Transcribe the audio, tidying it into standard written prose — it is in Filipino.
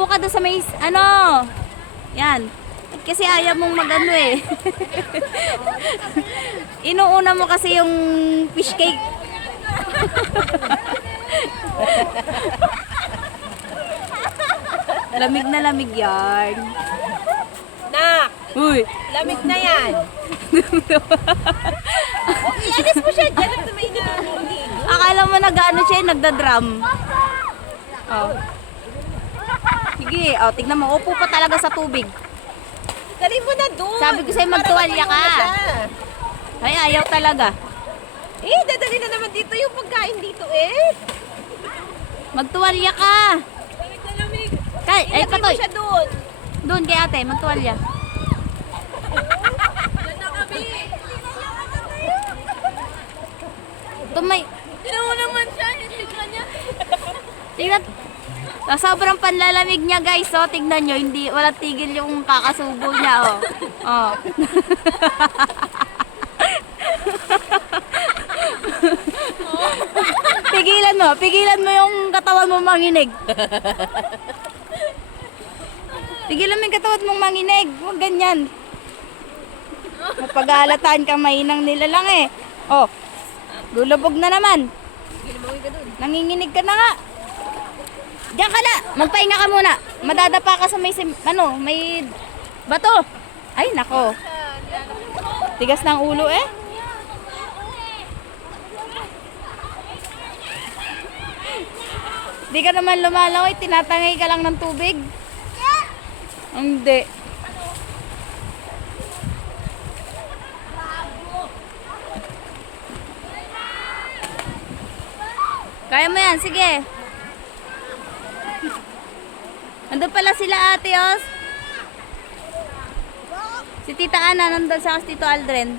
Ka doon sa may, ano, yan. Kasi ayaw mong magano eh. Inuuna mo kasi yung fish cake. Lamig na lamig yan. Nak! Uy! Lamig na yan. Ialis mo siya dyan at may nahihigil. Akala mo nag-ano siya, nagda-drum. Oh. Sige, oh, tignan mo. Upo pa talaga sa tubig. Dali mo na doon. Sabi ko sa'yo, magtuwalya ka. Ay, ayaw talaga. Eh, dadali na naman dito yung pagkain dito eh. Magtuwalya ka. Kay, ay, Ilagay mo Patoy. siya doon. Doon kay ate, magtuwalya. Tumay. Tignan mo naman siya. Tignan niya. Tignan. Sa sobrang panlalamig niya guys, oh, tignan nyo, hindi, wala tigil yung kakasubo niya, oh. Oh. pigilan mo yung katawan mo manginig. Pigilan mo yung katawan mong manginig, huwag ganyan. Mapag-aalataan kang mainang nila lang eh. Oh, lulubog na naman. Nanginginig ka na nga. Diyan ka na, magpahinga ka muna. Madadapa ka sa may, ano, may bato. Ay, nako. Tigas ng ulo eh. Di ka naman lumalaway, tinatangay ka lang ng tubig. Hindi. Kaya mo yan, sige. Nandun pala sila ate, Os. Si Tita Ana nandun sa Tito Aldrin.